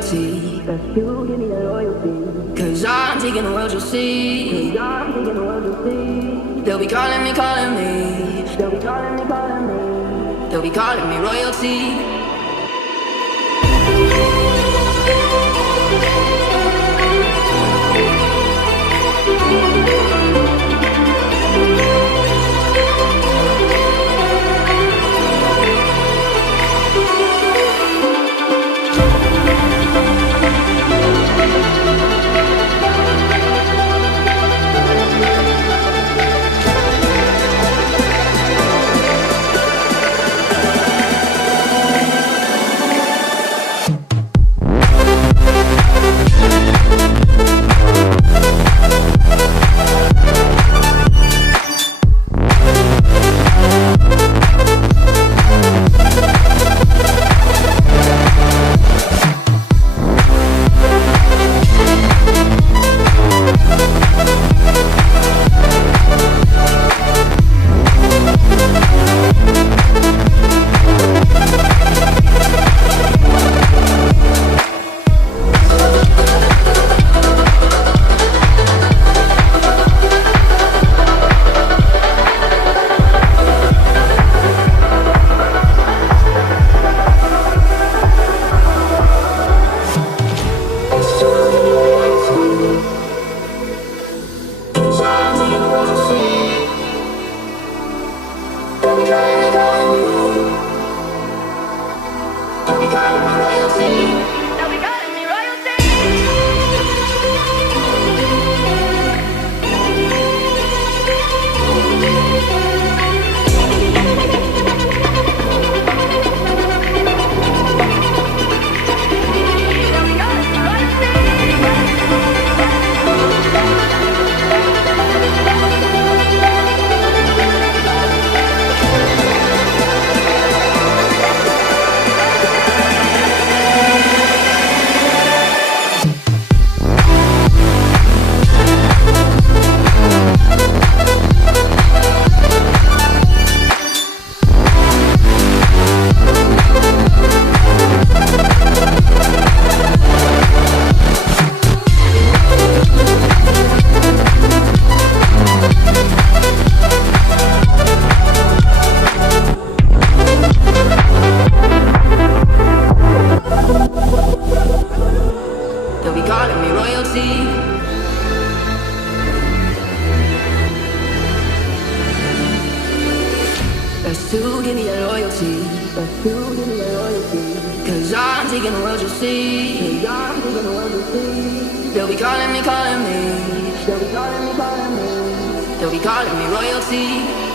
royalty. That's you, give me that loyalty. Cause I'm taking the world, you'll see. Cause I'm taking the world, you'll see. They'll be calling me, calling me. They'll be calling me, calling me. They'll be calling me royalty. That's to give me that loyalty. That's to give me that loyalty. Cause I'm taking the world, you'll see. Cause I'm taking the world, you'll see. They'll be calling me, calling me. They'll be calling me, calling me. They'll be calling me royalty.